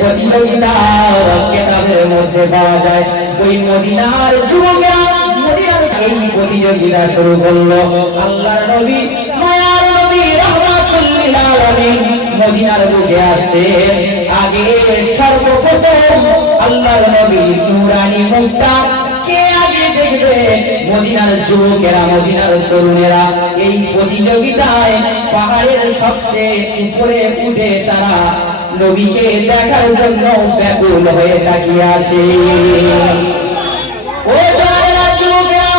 প্রতিযোগিতা কেতাবের মধ্যে পাওয়া যায়। ওই মদিনার যুবকেরা মদিনার এই প্রতিযোগিতা শুরু করলো। আল্লাহর নবী মায়ার নবী রাহমাতুল লিল আলামিন মদিনার বুকে আসছে। আগে সর্বপ্রথম আল্লাহর নবী নূরানি মুখটা কে আগে দেখবে? মদিনার যুবকেরা, মদিনার তরুণেরা এই প্রতিযোগিতায় পাহাড়ের সবচেয়ে উপরে উঠে তারা নবীকে দেখার জন্য ব্যাকুল হয়ে তাকিয়ে আছে। ও যারা যুবকেরা,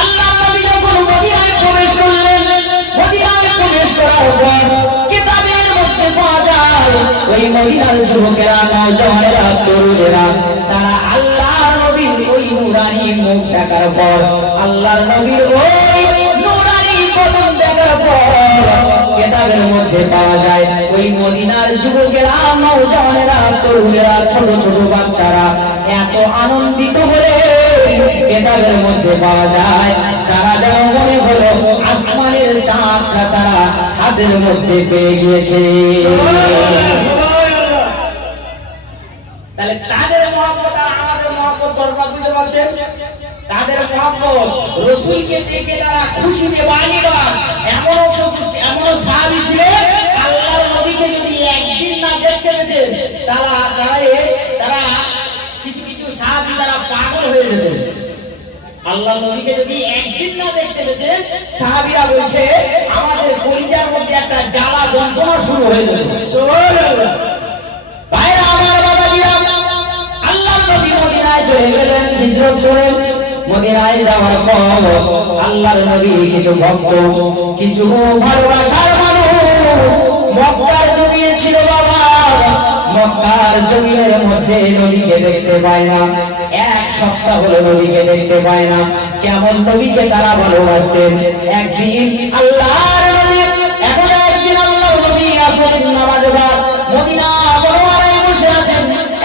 আল্লাহ নবী যখন মদিনায় প্রবেশ করলেন, মদিনায় প্রবেশ করার পর কিতাবের মধ্যে পাওয়া যায় ওই মদিনার যুবকেরা, নওজওয়ানেরা, তরুণেরা তারা আল্লাহ নবীর ওই নূরানি মুখ দেখার পর, আল্লাহর নবীর ওই নূরানি বদন দেখার পর কিতাবের মধ্যে পাওয়া যায় ওই মদিনার যুবকেরা, নওজওয়ানেরা, তরুণেরা, ছোট ছোট বাচ্চারা এত আনন্দিত হলে কিতাবের মধ্যে পাওয়া যায় তারা যেন মনে হলো আসমানের চাঁদটা তারা হাতের মধ্যে পেয়ে গিয়েছে। তাহলে তাদের মহব্বত আর আমাদের মহব্বত কথা বুঝতে পারছেন? তাদের মহব্বত রাসূলকে দেখে তারা খুশিতে বানিবা। এমন সাহাবী ছিলেন আল্লাহর নবীকে যদি একদিন না দেখতে পেতেন তারা কিছু কিছু সাহাবী তারা পাগল হয়ে যেতেন। আল্লাহর নবীকে যদি একদিন না দেখতে পেতেন সাহাবীরা বলছে আমাদের কলিজার মধ্যে একটা জ্বালা যন্ত্রণা শুরু হয়ে যেত। সুবহানাল্লাহ। ভাইরা আমার, বাবাজিরা, আল্লাহর নবী মদিনায় চলে গেলেন হিজরত করে। মদিনায় যাওয়ার পর আল্লাহর নবী কিছু ভক্ত, কিছু ভালোবাসার মানুষ মক্কার জমিনে ছিল। বাবা, মক্কার জমিনের মধ্যে নবীকে দেখতে পায় না। এক সপ্তাহ হলো নবীকে দেখতে পায় না। কেমন নবীকে তারা ভালোবাসতেন। একদিন আল্লাহর নবী আল্লাহর নবী আসরের নামাজ পড়ে মদিনা মুনাওয়ারায় বসে আছেন।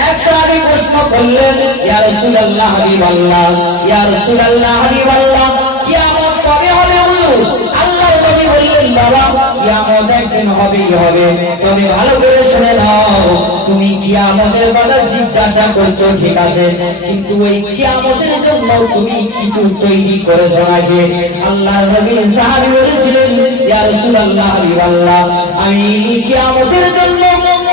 এক সাহাবী প্রশ্ন করলেন, ইয়া রাসূলুল্লাহ, হাবিবাল্লাহ, ইয়া রাসূলুল্লাহ, হাবিবাল্লাহ, কিয়ামত কবে হবে হুজুর? আল্লাহর নবী বললেন, বাবা, কিয়ামত একদিন হবেই হবে, তুমি ভালো করে শুনে নাও। তুমি কিয়ামতের কথা জিজ্ঞাসা করছো ঠিক আছে, কিন্তু ওই কিয়ামতের জন্য তুমি কিছু তৈরি করেছো নাকি? আল্লাহর নবী সাহাবী বলেছিলেন, ইয়া রাসূলুল্লাহ, হাবিবাল্লাহ, আমি কিয়ামতের জন্য,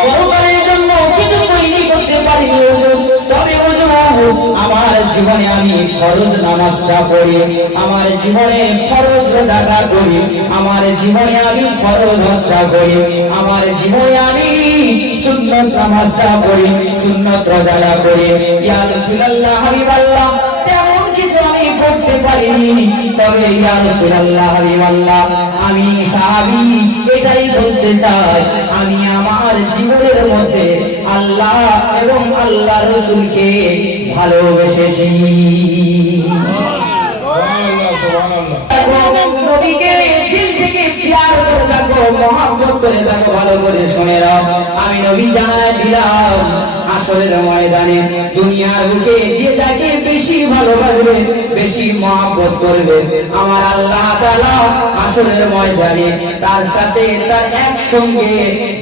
পরকালের জন্য কিছু তৈরি করতে পারিনি হুজুর। তবে হুজুর, আমার জীবনে আমি ফরজ নামাজটা পড়ি, আমার জীবনে ফরজ রোজাটা করি, আমার জীবনে আমি ফরজ হজটা করি, আমার জীবনে আমি সুন্নত নামাজটা পড়ি, সুন্নত রোজাটা করি। ইয়া রাসূলুল্লাহ, হাবিবাল্লাহ, তেমন কিছু আমি করতে পারিনি। তবে ইয়া রাসূলুল্লাহ, হাবিবাল্লাহ, আমি সাহাবী এটাই বলতে চাই, আমি আমার জীবনের মধ্যে আল্লাহ এবং আল্লাহ রাসূলকে ভালোবেসেছি। সুবহানাল্লাহ, সুবহানাল্লাহ। নবীকে দিল থেকে প্যার করে থাকো, মহব্বত করে থাকো, ভালো করে শুনে নাও। আমি নবী জানায় দিলাম, আসরের ময়দানে দুনিয়ার বুকে যে যাকে বেশি ভালোবাসবে, বেশি মহব্বত করবে, আমার আল্লাহ তাআলা আসরের ময়দানে তার সাথে তার একসঙ্গে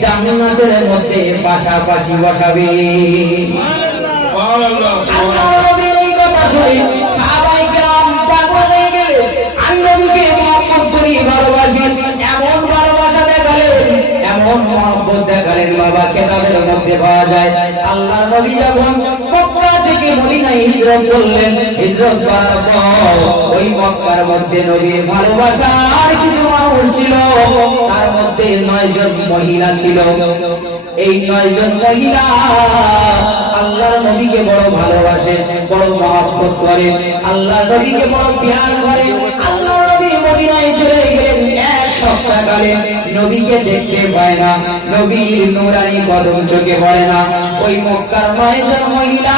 জান্নাতের মধ্যে পাশাপাশি বসাবে। সুবহানাল্লাহ। আল্লাহ নবীর এই কথা শুনে সাহাবায়ে কেরাম পাগল হয়ে গেলেন। আমি নবীকে মহব্বত করি, ভালোবাসি, এমন ভালোবাসা দেখালেন, এমন মহব্বত দেখালেন। বাবা, কিতাবের মধ্যে পাওয়া যায় আল্লাহর নবী যখন মক্কা থেকে মদিনায় হিজরত করলেন, হিজরত করার পর ওই মক্কার মধ্যে নবীর ভালোবাসার কিছু মানুষ ছিল, তার মধ্যে 9 জন মহিলা ছিল। এই 9 জন মহিলা আল্লাহর নবীকে বড় ভালোবাসে, বড় মহব্বত করে, আল্লাহর নবীকে বড় প্যার করে। আল্লাহর নবী মদিনায় চলে গেলেন। এক সপ্তাহ কালে নবীকে দেখতে পায় না, নবীর নূরানি কদম চোখে পড়ে না। ওই মক্কার 9 জন মহিলা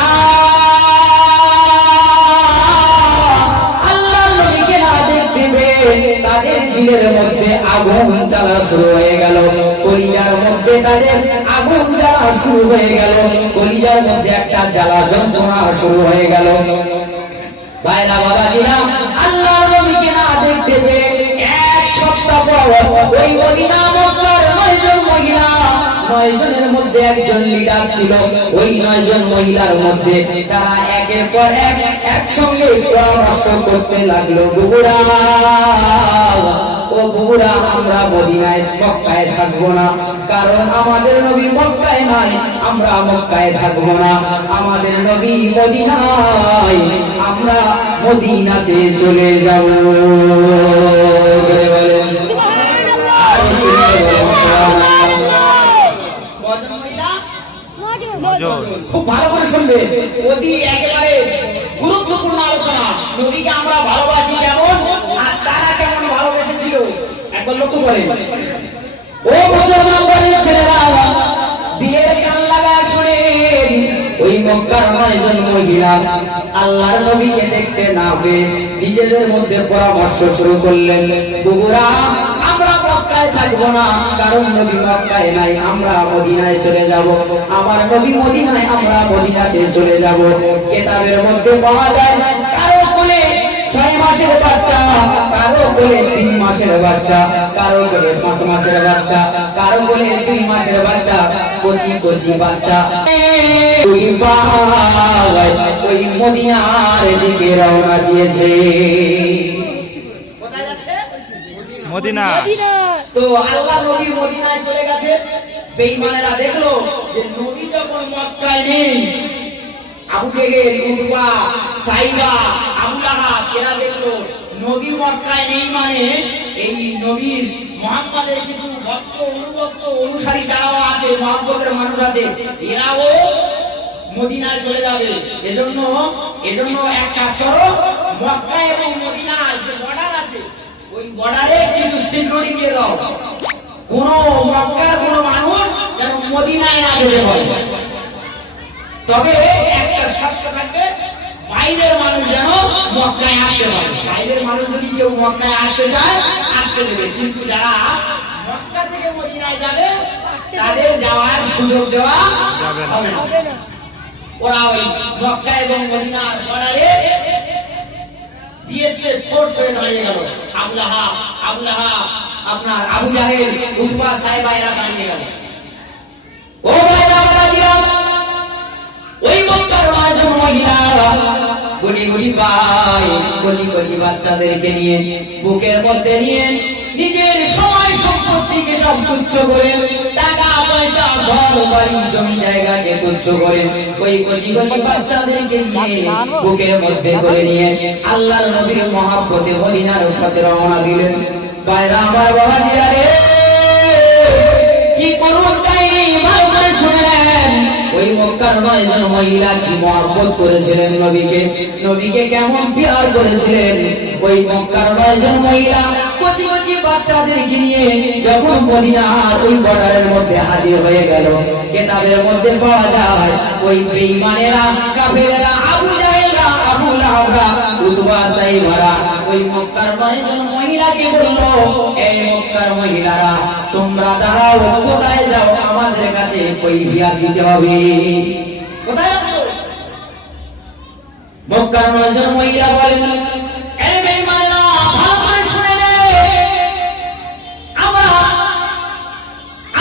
আল্লাহর নবীকে না দেখতে পেয়ে তাদের দিলের মধ্যে আগুন জ্বালা শুরু হয়ে গেল, কলিজার মধ্যে তাদের আগুন জ্বালা শুরু হয়ে গেল, কলিজার মধ্যে একটা জ্বালা যন্ত্রণা শুরু হয়ে গেল। ভাইরা, বাবাজিরা, আল্লাহর নবীকে না দেখতে পেয়ে এক সপ্তাহ পর ওই মদিনা মক্কার 9 জন মহিলা 9 জনের মধ্যে একজন লিডার ছিল। ওই 9 জন মহিলার মধ্যে তারা একের পর এক একসঙ্গে পরামর্শ করতে লাগলো, বুবুরা ও বুবুরা, আমরা মদিনায় মক্কায় থাকবো না, কারণ আমাদের নবী মক্কায় নাই, আমরা মক্কায় থাকবো না, আমাদের নবী মদিনায়, আমরা মদিনাতে চলে যাব। চলে বলেন আরে চলে বলেন। খুব ভালো করে শুনবেন, অতি একেবারে গুরুত্বপূর্ণ আলোচনা। নবীকে আমরা ভালোবাসি কেমন, আর তারা কেমন ভালোবেসেছিল একবার লক্ষ্য করেন। ও মুসলমান বাড়ির ছেলেরা, দিলের কান লাগায় শুনেন। ওই মক্কার 9 জন মহিলা আল্লাহর নবীকে দেখতে না পেয়ে নিজেদের মধ্যে পরামর্শ শুরু করলেন, বুবুরা আমরা মক্কায় থাকবো না, কারণ নবী মক্কায় নাই, আমরা মদিনায় চলে যাব। আমার নবী মদিনায়, আমরা মদিনাতে চলে যাব। কিতাবের মধ্যে পাওয়া যায় কারো কোলে 6 মাসের বাচ্চা, কারো কোলে 3 মাসের বাচ্চা, কারো কোলে 5 মাসের বাচ্চা, কারো কোলে 2 মাসের বাচ্চা, কচি কচি বাচ্চা ওই মদিনার দিকে রওনা দিয়েছে। কোথায় যাচ্ছে? মদিনা। তো আল্লাহ নবী মদিনায় চলে গেছে। বেঈমানেরা দেখলো যে নবী যখন মক্কায় নেই, আবু জেহেল, উতবা, সাইবা, আবু লাহাব এরা দেখলো নবী মক্কায় নেই, মানে এই নবীর মুহাম্মাদের কিছু ভক্ত অনুগত অনুসারী যারা আছে, মুহাম্মাদের মানুষ আছে, এরাও মদিনায় চলে যাবে। এজন্য এক কাজ করো, মক্কা এবং মদিনার যে বর্ডার আছে ওই বর্ডারে কিছু সিকিউরিটি দিয়ে দাও, কোন মক্কার কোন মানুষ যেন মদিনায় না যেতে পারে। তবে একটা শর্ত থাকবে, বাইরের মানুষ যেন মক্কায় আসতে পারে। বাইরের মানুষ যদি কেউ মক্কায় আসতে চায় আসতে দেবে, কিন্তু যারা মক্কা থেকে মদিনায় যাবে তাদের যাওয়ার সুযোগ দেওয়া হবে না। ওরা ওই মক্কা এবং মদিনার বর্ডারে বিএসএফ ফোর্স হয়ে দাঁড়িয়ে গেল। আবু লাহাব, আপনার আবু জাহেল, উতবা, সাইবা এরা দাঁড়িয়ে গেল। ও ভাইরা বাবাজিরা, ওই মক্কার 9 জন মহিলা গুলি গুলি পায় কচি কচি বাচ্চাদেরকে নিয়ে বুকের মধ্যে নিয়ে নিজের সময় সম্পত্তিকে সব তুচ্ছ করে, টাকা পয়সা ঘর বাড়ি জমি জায়গাকে তুচ্ছ করে ওই কচি কচি বাচ্চাদেরকে নিয়ে বুকের মধ্যে করে নিয়ে আল্লাহর নবীর মহব্বতে মদিনার পথে রওনা দিলেন। বাইরা আমার বাবাজিরা রে, কি করুন কাহিনী ভালো করে শুনেন। ওই মক্কার 9 জন মহিলা কি মহব্বত করেছিলেন নবীকে কেমন প্যার করেছিলেন। ওই মক্কার 9 জন মহিলা কচি কচি বাচ্চাদেরকে নিয়ে যখন মদিনার ওই বর্ডারের মধ্যে হাজির হয়ে গেল, কিতাবের মধ্যে পাওয়া যায় ওই বেঈমানেরা, কাফেররা, আবু জাহেলরা, আবু লাহাবরা, উতবা, সাইবারা ওই মক্কার 9 জন মহিলাকে বলল, এই মক্কার মহিলারা তোমরা দাঁড়াও, কোথায় যাও, আমাদের কাছে কৈফিয়ত দিতে হবে। কোথায় যাচ্ছ? মক্কার 9 জন মহিলা বলেন, এই বেঈমানেরা ভালো করে শুনে নে, আমরা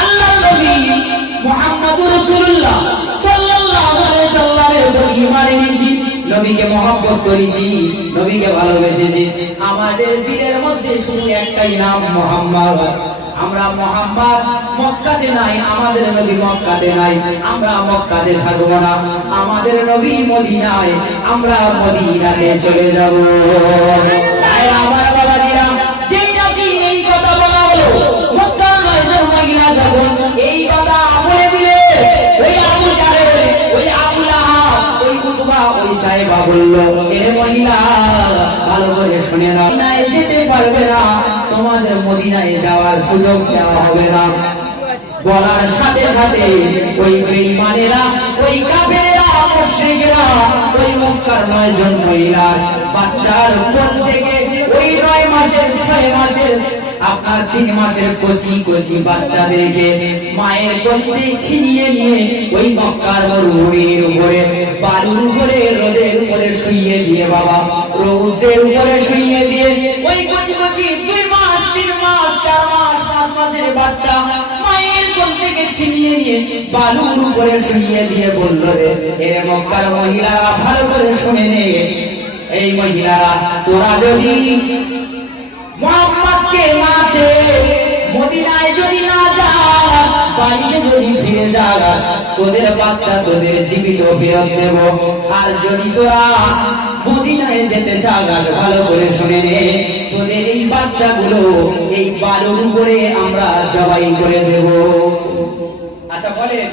আল্লাহর নবী মুহাম্মদুর রাসূলুল্লাহ সাল্লাল্লাহু আলাইহি সাল্লামের প্রতি ঈমান এনেছি, নবীকে মহব্বত করেছি, নবীকে ভালোবেসেছি। আমাদের দিলের মধ্যে শুধু একটাই নাম, মুহাম্মদ। আমরা মুহাম্মদ মক্কাতে নাই, আমাদের নবী মক্কাতে নাই, আমরা মক্কাতে থাকবো না, আমাদের নবী মদিনায়, আমরা মদিনাতে চলে যাব। আমার বাবাজিরা, যেই নাকি এই কথা বলা হলো, মক্কার 9 জন মহিলা যখন এই কথা বলে দিলে, ওই আবু জাহেল, ওই আবু লাহাব, ওই উতবা, ওই সাইবা বলল, এ মহিলা ভালো করে শুনে নাও, মদিনায় যেতে পারবে না, তোমাদের মদিনায় যাওয়ার সুযোগ দেওয়া হবে না। বলার সাথে সাথে ওই বেঈমানেরা, ওই কাফেররা, মুশরিকরা ওই মক্কার 9 জন মহিলা বাচ্চার কোল থেকে ওই 9 মাসের 6 মাসের আপনার 3 মাসের কচি কচি বাচ্চাদেরকে মায়ের কোল থেকে ছিনিয়ে নিয়ে ওই মক্কার মরুভূমির উপরে, বালুর উপরে, রোদের উপরে শুইয়ে দিয়ে, বাবা রৌদ্রের উপরে শুইয়ে দিয়ে ওই কচি কচি 2 মাস, 3 মাস, 4 মাস, 5 মাসের বাচ্চা মায়ের কোল থেকে থেকে ছিনিয়ে নিয়ে বালুর উপরে শুইয়ে দিয়ে বলল, রে এ মক্কার মহিলারা ভালো করে শুনে নে, এই মহিলারা তোরা যদি মুহাম্মদকে না চেয়ে মদিনায় যদি না যা, বাড়িতে যদি ফিরে যা, তোদের বাচ্চা তোদের জীবিত ফেরত দেব। আর যদি তোরা মদিনায় যেতে চাস, ভালো করে শুনে নে, তোদের এই বাচ্চাগুলো এই বালুর উপরে আমরা জবাই করে দেব। আচ্ছা বলেন,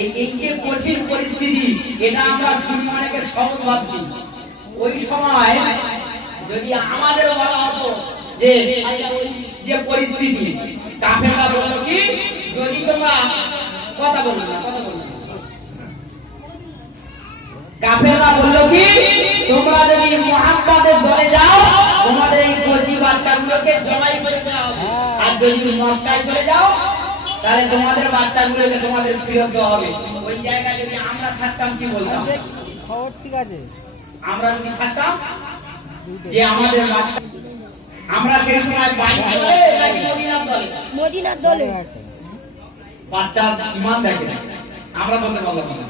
এই যে কঠিন পরিস্থিতি, এটা আমরা শুনি অনেকে সহজ ভাবছি। ওই সময় যদি আমাদের বলা হতো যে যে পরিস্থিতি, কাফেররা বলল কি, যদি তোমরা কথা বলো না, কাফেররা বলল কি, তোমরা যদি মুহাম্মাদের দলে যাও, তোমাদের এই কচি বাচ্চাগুলোকে জবাই করে দেওয়া হবে। আর যদি মক্কায় চলে যাও, তাহলে তোমাদের বাচ্চাগুলোকে তোমাদের ফেরত দেওয়া হবে। ওই জায়গায় যদি আমরা থাকতাম কি বলতাম? খবর ঠিক আছে। আমরা যদি থাকতাম যে আমাদের বাচ্চা, আমরা সেই সময় বাইরে নাকি মদিনার দলে? মদিনার দলে। বাচ্চা ঈমান দেখে, আমরা বলতে পারলাম না।